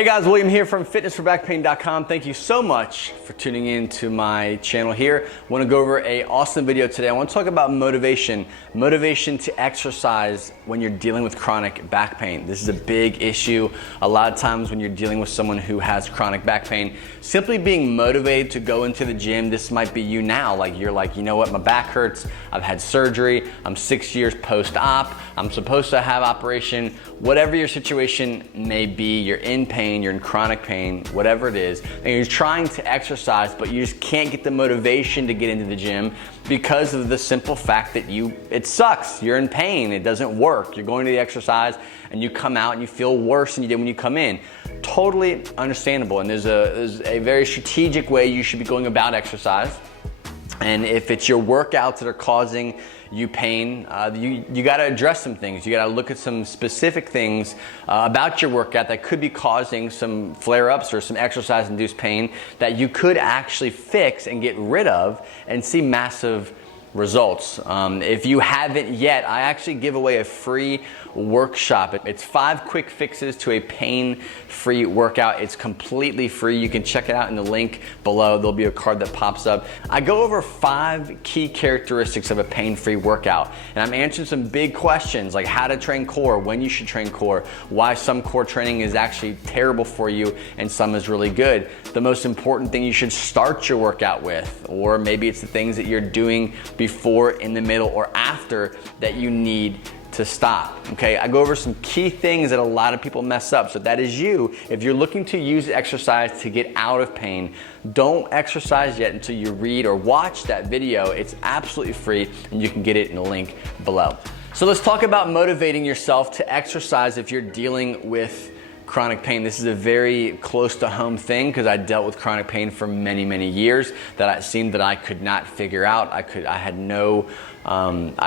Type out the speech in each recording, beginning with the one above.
Hey guys, William here from fitnessforbackpain.com. Thank you so much for tuning in to my channel here. I want to go over an awesome video today. I want to talk about motivation to exercise when you're dealing with chronic back pain. This is a big issue. A lot of times when you're dealing with someone who has chronic back pain, simply being motivated to go into the gym, this might be you now. Like you're like, you know what, my back hurts, I've had surgery, I'm 6 years post-op, I'm supposed to have operation. Whatever your situation may be, you're in pain, you're in chronic pain, whatever it is, and you're trying to exercise, but you just can't get the motivation to get into the gym because of the simple fact that it sucks. You're in pain, it doesn't work. You're going to the exercise and you come out and you feel worse than you did when you come in. Totally understandable, and there's a very strategic way you should be going about exercise. And if it's your workouts that are causing you pain, you gotta address some things. You gotta look at some specific things about your workout that could be causing some flare-ups or some exercise-induced pain that you could actually fix and get rid of and see massive results. If you haven't yet, I actually give away a free workshop. It's 5 quick fixes to a pain-free workout. It's completely free. You can check it out in the link below. There'll be a card that pops up. I go over 5 key characteristics of a pain-free workout, and I'm answering some big questions like how to train core, when you should train core, why some core training is actually terrible for you and some is really good, the most important thing you should start your workout with, or maybe it's the things that you're doing before, in the middle, or after that you need to stop. Okay, I go over some key things that a lot of people mess up. So that is you. If you're looking to use exercise to get out of pain, don't exercise yet until you read or watch that video. It's absolutely free and you can get it in the link below. So let's talk about motivating yourself to exercise if you're dealing with chronic pain. This is a very close to home thing because I dealt with chronic pain for many, many years that it seemed that I could not figure out. I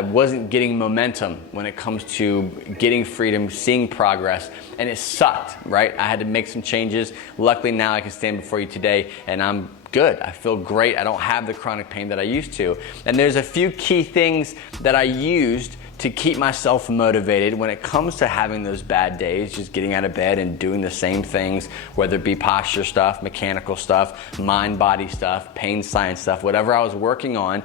wasn't getting momentum when it comes to getting freedom, seeing progress, and it sucked, right? I had to make some changes. Luckily now I can stand before you today and I'm good. I feel great. I don't have the chronic pain that I used to. And there's a few key things that I used to keep myself motivated when it comes to having those bad days, just getting out of bed and doing the same things, whether it be posture stuff, mechanical stuff, mind-body stuff, pain science stuff, whatever I was working on,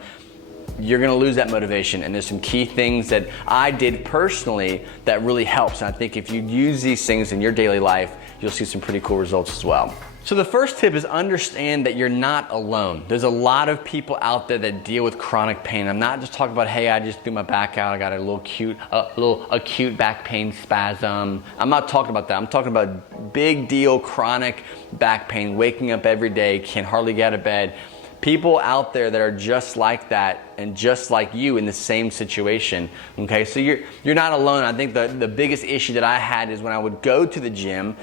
you're gonna lose that motivation. And there's some key things that I did personally that really helps. And I think if you use these things in your daily life, you'll see some pretty cool results as well. So the first tip is understand that you're not alone. There's a lot of people out there that deal with chronic pain. I'm not just talking about, hey, I just threw my back out, I got a little acute back pain spasm. I'm not talking about that. I'm talking about big deal chronic back pain, waking up every day, can hardly get out of bed. People out there that are just like that and just like you in the same situation, okay? So you're not alone. I think the biggest issue that I had is when I would go to the gym,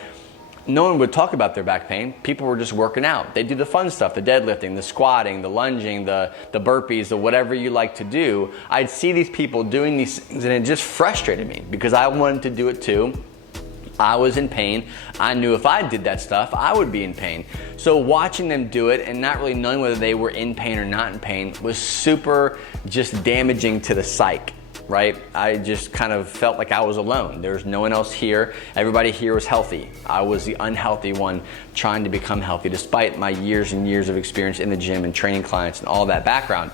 no one would talk about their back pain. People were just working out. They do the fun stuff, the deadlifting, the squatting, the lunging, the burpees, the whatever you like to do. I'd see these people doing these things and it just frustrated me because I wanted to do it too. I was in pain. I knew if I did that stuff, I would be in pain. So watching them do it and not really knowing whether they were in pain or not in pain was super just damaging to the psyche. Right? I just kind of felt like I was alone. There was no one else here. Everybody here was healthy. I was the unhealthy one trying to become healthy despite my years and years of experience in the gym and training clients and all that background.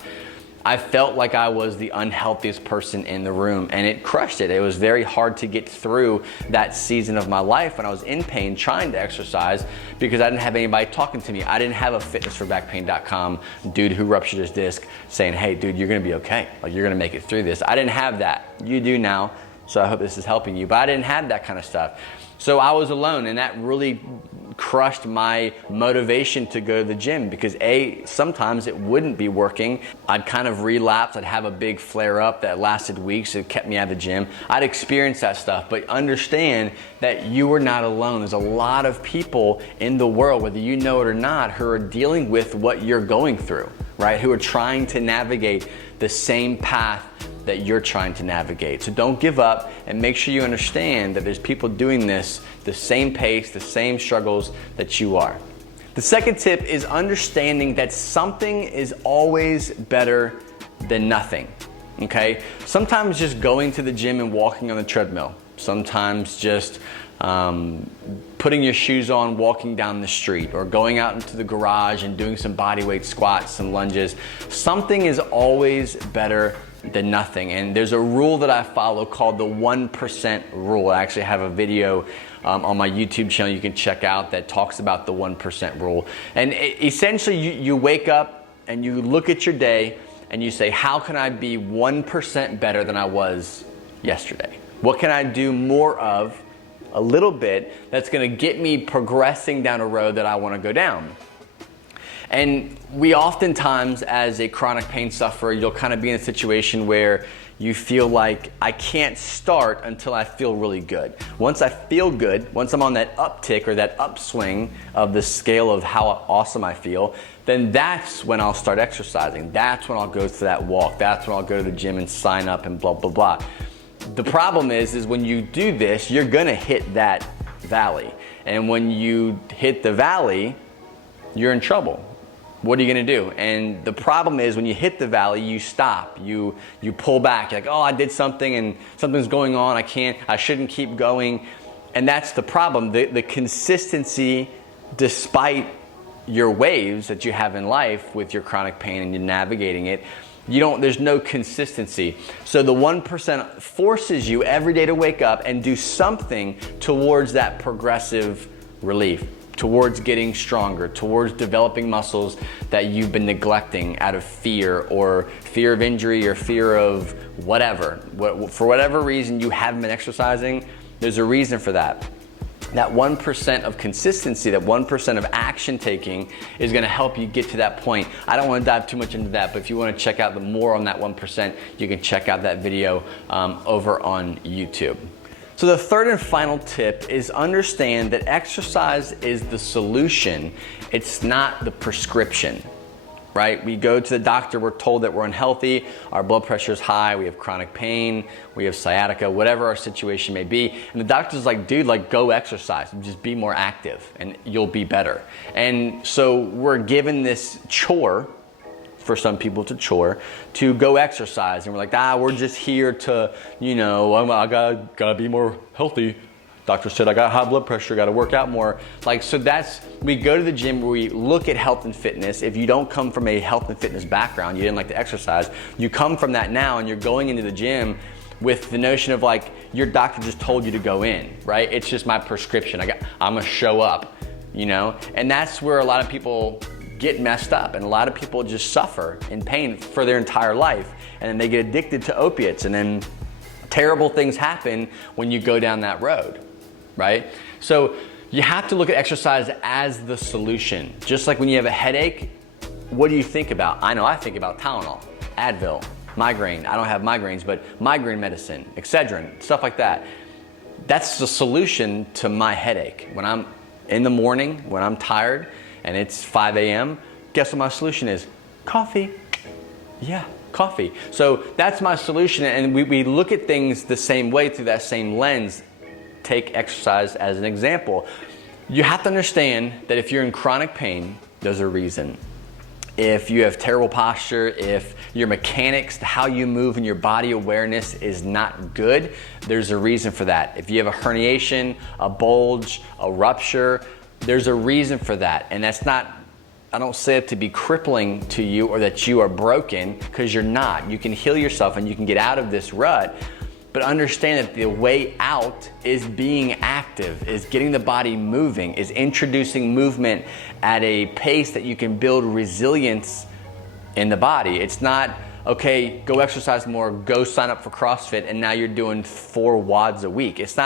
I felt like I was the unhealthiest person in the room and it crushed it. It was very hard to get through that season of my life when I was in pain trying to exercise because I didn't have anybody talking to me. I didn't have a fitnessforbackpain.com dude who ruptured his disc saying, hey dude, you're gonna be okay. Like you're gonna make it through this. I didn't have that. You do now. So I hope this is helping you, but I didn't have that kind of stuff. So I was alone and that really crushed my motivation to go to the gym because sometimes it wouldn't be working. I'd kind of relapse. I'd have a big flare up that lasted weeks. It kept me out of the gym. I'd experience that stuff, but understand that you are not alone. There's a lot of people in the world, whether you know it or not, who are dealing with what you're going through, right? Who are trying to navigate the same path that you're trying to navigate. So don't give up and make sure you understand that there's people doing this the same pace, the same struggles that you are. The second tip is understanding that something is always better than nothing, okay? Sometimes just going to the gym and walking on the treadmill, sometimes just putting your shoes on, walking down the street, or going out into the garage and doing some bodyweight squats, some lunges. Something is always better than nothing. And there's a rule that I follow called the 1% rule. I actually have a video on my YouTube channel you can check out that talks about the 1% rule. And essentially you wake up and you look at your day and you say, how can I be 1% better than I was yesterday? What can I do more of, a little bit, that's gonna get me progressing down a road that I wanna go down? And we oftentimes, as a chronic pain sufferer, you'll kind of be in a situation where you feel like I can't start until I feel really good. Once I feel good, once I'm on that uptick or that upswing of the scale of how awesome I feel, then that's when I'll start exercising. That's when I'll go for that walk. That's when I'll go to the gym and sign up and blah, blah, blah. The problem is when you do this, you're gonna hit that valley. And when you hit the valley, you're in trouble. What are you gonna do? And the problem is when you hit the valley, you stop, you pull back. You're like, oh, I did something and something's going on, I shouldn't keep going. And that's the problem. The consistency, despite your waves that you have in life with your chronic pain and you're navigating it, there's no consistency. So the 1% forces you every day to wake up and do something towards that progressive relief, towards getting stronger, towards developing muscles that you've been neglecting out of fear of injury or fear of whatever. For whatever reason you haven't been exercising, there's a reason for that. That 1% of consistency, that 1% of action taking is gonna help you get to that point. I don't wanna dive too much into that, but if you wanna check out more on that 1%, you can check out that video over on YouTube. So the third and final tip is understand that exercise is the solution. It's not the prescription, right? We go to the doctor, we're told that we're unhealthy, our blood pressure is high, we have chronic pain, we have sciatica, whatever our situation may be. And the doctor's like, dude, go exercise, just be more active and you'll be better. And so we're given this chore, for some people to go exercise. And we're like, we're just here to, I gotta be more healthy. Doctor said I got high blood pressure, gotta work out more. We go to the gym where we look at health and fitness. If you don't come from a health and fitness background, you didn't like to exercise, you come from that now and you're going into the gym with the notion of your doctor just told you to go in, right? It's just my prescription, I'm gonna show up, And that's where a lot of people get messed up, and a lot of people just suffer in pain for their entire life, and then they get addicted to opiates, and then terrible things happen when you go down that road, right? So you have to look at exercise as the solution. Just like when you have a headache, what do you think about? I know I think about Tylenol, Advil, migraine. I don't have migraines, but migraine medicine, Excedrin, stuff like that. That's the solution to my headache. When I'm in the morning, when I'm tired, and it's 5 a.m., guess what my solution is? Coffee. Yeah, coffee. So that's my solution, and we look at things the same way through that same lens. Take exercise as an example. You have to understand that if you're in chronic pain, there's a reason. If you have terrible posture, if your mechanics, how you move and your body awareness is not good, there's a reason for that. If you have a herniation, a bulge, a rupture, there's a reason for that. And that's not, I don't say it to be crippling to you or that you are broken, because you're not. You can heal yourself and you can get out of this rut. But understand that the way out is being active, is getting the body moving, is introducing movement at a pace that you can build resilience in the body. It's not, okay, go exercise more, go sign up for CrossFit, and now you're doing 4 WODs a week. That's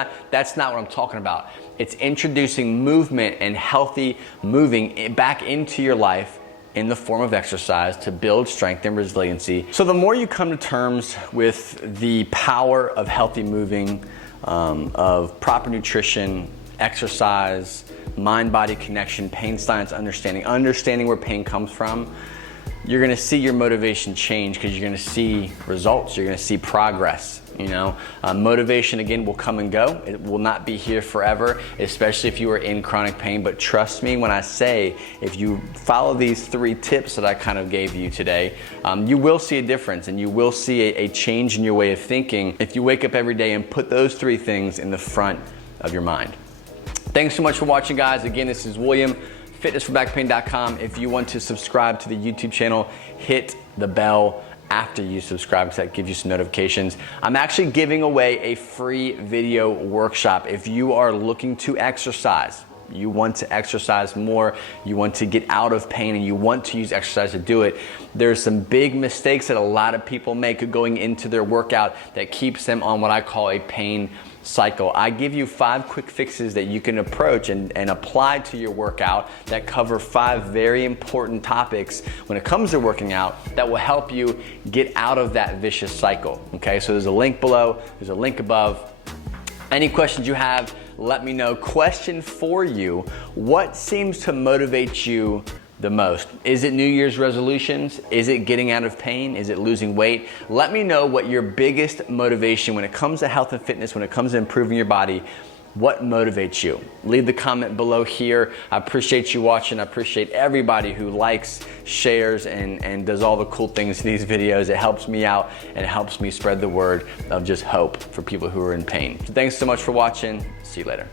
not what I'm talking about. It's introducing movement and healthy moving back into your life in the form of exercise to build strength and resiliency. So the more you come to terms with the power of healthy moving, of proper nutrition, exercise, mind-body connection, pain science understanding where pain comes from, you're gonna see your motivation change, because you're gonna see results, you're gonna see progress. Motivation again will come and go. It will not be here forever, especially if you are in chronic pain. But trust me when I say, if you follow these 3 tips that I kind of gave you today, you will see a difference, and you will see a change in your way of thinking if you wake up every day and put those 3 things in the front of your mind. Thanks so much for watching, guys. Again, this is William, fitnessforbackpain.com. If you want to subscribe to the YouTube channel, hit the bell after you subscribe because that gives you some notifications. I'm actually giving away a free video workshop. If you are looking to exercise, you want to exercise more, you want to get out of pain, and you want to use exercise to do it, there's some big mistakes that a lot of people make going into their workout that keeps them on what I call a pain cycle. I give you 5 quick fixes that you can approach and apply to your workout that cover 5 very important topics when it comes to working out that will help you get out of that vicious cycle. Okay, so there's a link below, there's a link above. Any questions you have, let me know. Question for you: what seems to motivate you the most? Is it New Year's resolutions? Is it getting out of pain? Is it losing weight? Let me know what your biggest motivation when it comes to health and fitness, when it comes to improving your body. What motivates you? Leave the comment below here. I appreciate you watching. I appreciate everybody who likes, shares, and does all the cool things in these videos. It helps me out and it helps me spread the word of just hope for people who are in pain. So thanks so much for watching. See you later.